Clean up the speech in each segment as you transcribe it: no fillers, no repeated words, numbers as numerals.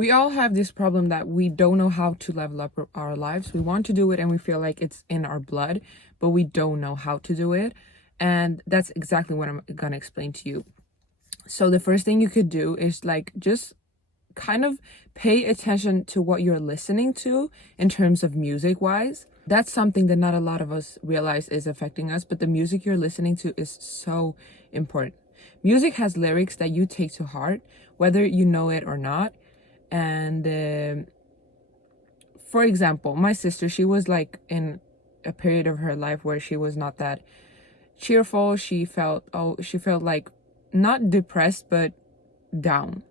We all have this problem that we don't know how to level up our lives. We want to do it and we feel like it's in our blood, but we don't know how to do it. And that's exactly what I'm gonna explain to you. So the first thing you could do is like just kind of pay attention to what you're listening to in terms of music wise. That's something that not a lot of us realize is affecting us, but the music you're listening to is so important. Music has lyrics that you take to heart, whether you know it or not. And for example, my sister, she was like in a period of her life where she was not that cheerful. She felt like not depressed, but down.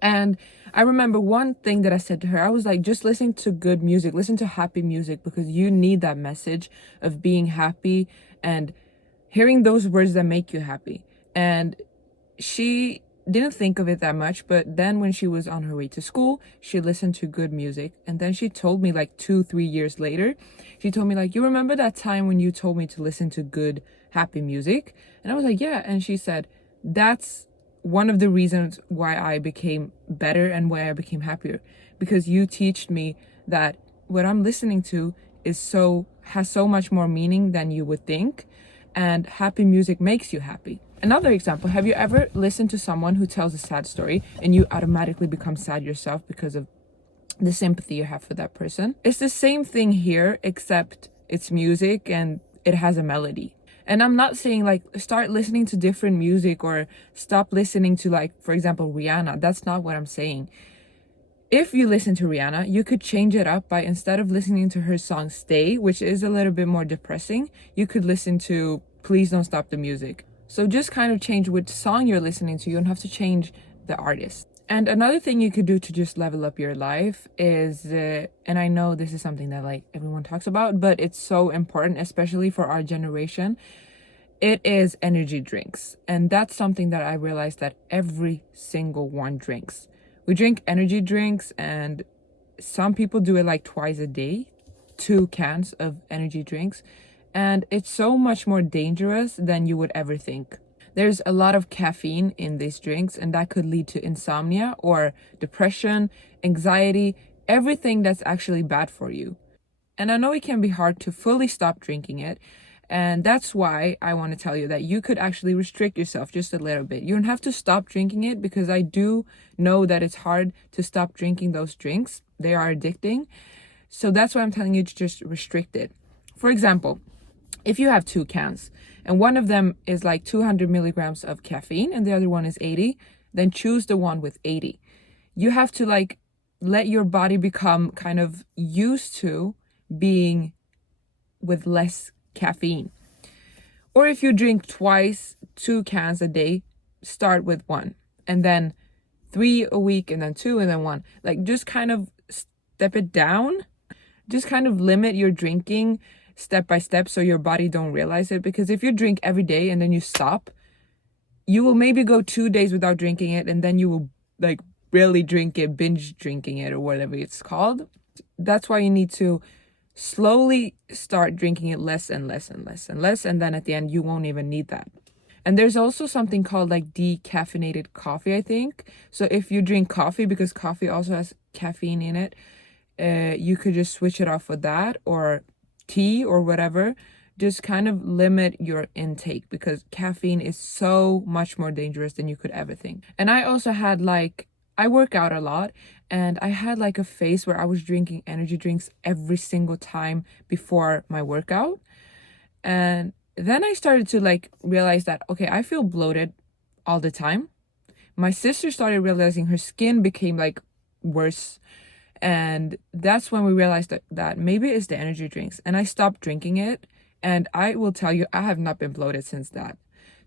And I remember one thing that I said to her, I was like, just listen to good music, listen to happy music, because you need that message of being happy and hearing those words that make you happy. And she didn't think of it that much, but then when she was on her way to school, she listened to good music. And then she told me like 2-3 years later, she told me like, you remember that time when you told me to listen to good, happy music? And I was like, yeah. And she said, that's one of the reasons why I became better and why I became happier, because you teach me that what I'm listening to has so much more meaning than you would think, and happy music makes you happy. Another example, have you ever listened to someone who tells a sad story and you automatically become sad yourself because of the sympathy you have for that person? It's the same thing here, except it's music and it has a melody. And I'm not saying like start listening to different music or stop listening to, like, for example, Rihanna. That's not what I'm saying. If you listen to Rihanna, you could change it up by, instead of listening to her song Stay, which is a little bit more depressing, you could listen to Please Don't Stop the Music. So just kind of change which song you're listening to. You don't have to change the artist. And another thing you could do to just level up your life is, and I know this is something that like everyone talks about, but it's so important, especially for our generation. It is energy drinks. And that's something that I realized that every single one drinks. We drink energy drinks, and some people do it like twice a day, 2 cans of energy drinks. And it's so much more dangerous than you would ever think. There's a lot of caffeine in these drinks, and that could lead to insomnia or depression, anxiety, everything that's actually bad for you. And I know it can be hard to fully stop drinking it. And that's why I want to tell you that you could actually restrict yourself just a little bit. You don't have to stop drinking it, because I do know that it's hard to stop drinking those drinks. They are addicting. So that's why I'm telling you to just restrict it. For example, if you have 2 cans and one of them is like 200 milligrams of caffeine and the other one is 80, then choose the one with 80. You have to like let your body become kind of used to being with less caffeine. Or if you drink twice 2 cans a day, start with 1 and then 3 a week and then 2 and then 1. Like just kind of step it down. Just kind of limit your drinking step by step so your body don't realize it. Because if you drink every day and then you stop, you will maybe go 2 days without drinking it, and then you will like really drink it, binge drinking it, or whatever it's called. That's why you need to slowly start drinking it less and less and less and less, and then at the end you won't even need that. And there's also something called like decaffeinated coffee, I think. So if you drink coffee, because coffee also has caffeine in it, you could just switch it off with that, or tea or whatever. Just kind of limit your intake, because caffeine is so much more dangerous than you could ever think. And I also had like, I work out a lot, and I had like a phase where I was drinking energy drinks every single time before my workout. And then I started to like realize that, okay, I feel bloated all the time. My sister started realizing her skin became like worse. And that's when we realized that maybe it's the energy drinks. And I stopped drinking it. And I will tell you, I have not been bloated since that.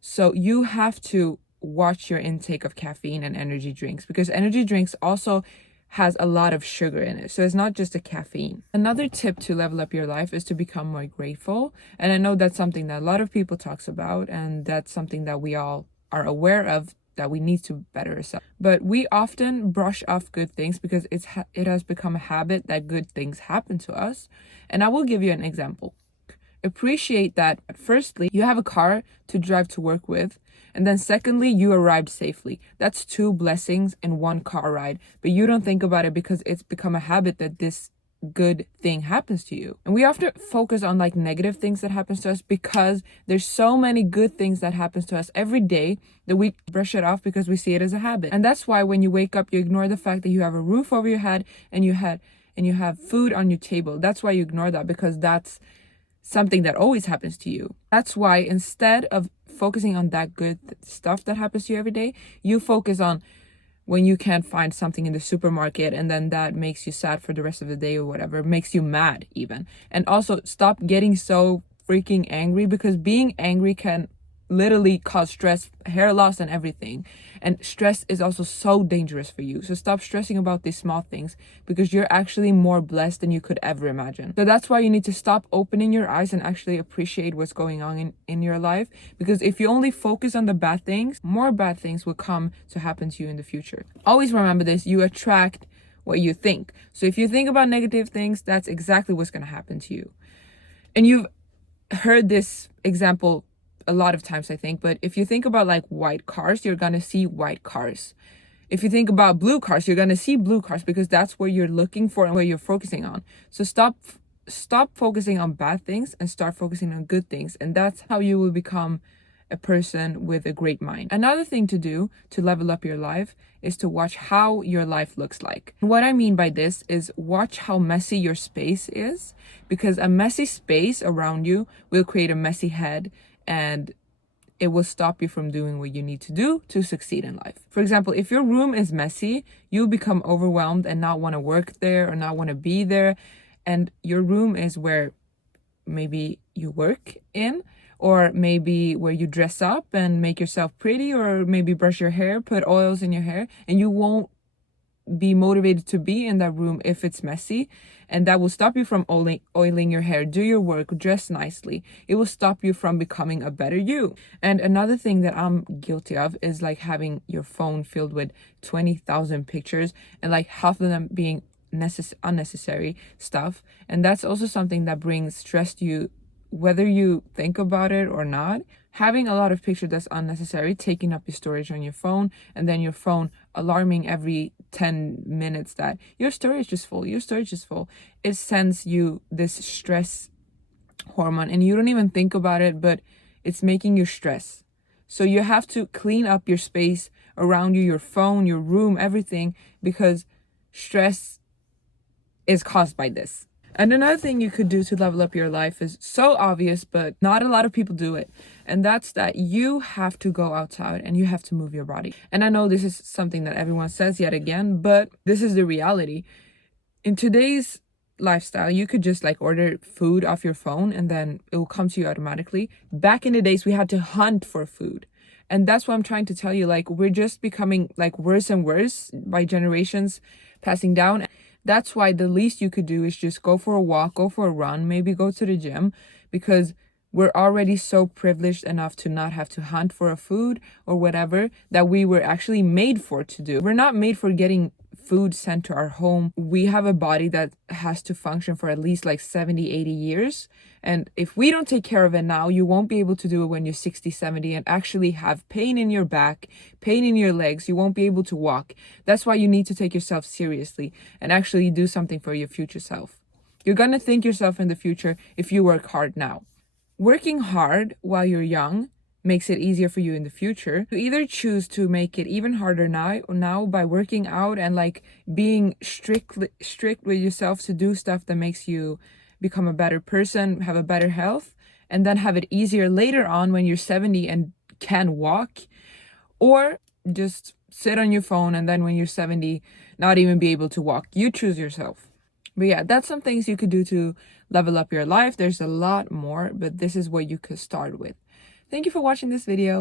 So you have to watch your intake of caffeine and energy drinks, because energy drinks also has a lot of sugar in it. So it's not just the caffeine. Another tip to level up your life is to become more grateful. And I know that's something that a lot of people talks about, and that's something that we all are aware of, that we need to better ourselves. But we often brush off good things because it has become a habit that good things happen to us. And I will give you an example. Appreciate that, firstly, you have a car to drive to work with, And then secondly, you arrived safely. That's 2 blessings in 1 car ride. But you don't think about it because it's become a habit that this good thing happens to you. And we often focus on like negative things that happens to us because there's so many good things that happens to us every day that we brush it off because we see it as a habit. And that's why when you wake up, you ignore the fact that you have a roof over your head and you have food on your table. That's why you ignore that, because that's something that always happens to you. That's why instead of focusing on that good stuff that happens to you every day, you focus on when you can't find something in the supermarket, and then that makes you sad for the rest of the day or whatever, makes you mad even. And also stop getting so freaking angry, because being angry can literally cause stress, hair loss, and everything. And stress is also so dangerous for you. So stop stressing about these small things, because you're actually more blessed than you could ever imagine. So that's why you need to stop opening your eyes and actually appreciate what's going on in your life. Because if you only focus on the bad things, more bad things will come to happen to you in the future. Always remember this: you attract what you think. So if you think about negative things, that's exactly what's going to happen to you. And you've heard this example a lot of times, I think, but if you think about like white cars, you're gonna see white cars. If you think about blue cars, you're gonna see blue cars, because that's what you're looking for and what you're focusing on. So stop focusing on bad things and start focusing on good things, and that's how you will become a person with a great mind. Another thing to do to level up your life is to watch how your life looks like. What I mean by this is watch how messy your space is, because a messy space around you will create a messy head, and it will stop you from doing what you need to do to succeed in life. For example, if your room is messy, you'll become overwhelmed and not want to work there or not want to be there. And your room is where maybe you work in, or maybe where you dress up and make yourself pretty, or maybe brush your hair, put oils in your hair, and you won't be motivated to be in that room if it's messy. And that will stop you from oiling your hair, do your work, dress nicely. It will stop you from becoming a better you. And another thing that I'm guilty of is like having your phone filled with 20,000 pictures, and like half of them being unnecessary stuff. And that's also something that brings stress to you, whether you think about it or not. Having a lot of pictures that's unnecessary, taking up your storage on your phone, and then your phone alarming every 10 minutes that your storage is full, it sends you this stress hormone, and you don't even think about it, but it's making you stress. So you have to clean up your space around you, your phone, your room, everything, because stress is caused by this. And another thing you could do to level up your life is so obvious, but not a lot of people do it. And that's that you have to go outside and you have to move your body. And I know this is something that everyone says yet again, but this is the reality. In today's lifestyle, you could just like order food off your phone and then it will come to you automatically. Back in the days, we had to hunt for food. And that's what I'm trying to tell you. Like, we're just becoming like worse and worse by generations passing down. That's why the least you could do is just go for a walk, go for a run, maybe go to the gym, because we're already so privileged enough to not have to hunt for a food or whatever that we were actually made for to do. We're not made for getting food sent to our home. We have a body that has to function for at least like 70, 80 years. And if we don't take care of it now, you won't be able to do it when you're 60, 70 and actually have pain in your back, pain in your legs. You won't be able to walk. That's why you need to take yourself seriously and actually do something for your future self. You're going to thank yourself in the future if you work hard now. Working hard while you're young makes it easier for you in the future. You either choose to make it even harder now by working out and like being strict with yourself to do stuff that makes you become a better person, have a better health, and then have it easier later on when you're 70 and can walk, or just sit on your phone and then when you're 70 not even be able to walk. You choose yourself. But yeah, that's some things you could do to level up your life. There's a lot more, but this is what you could start with. Thank you for watching this video.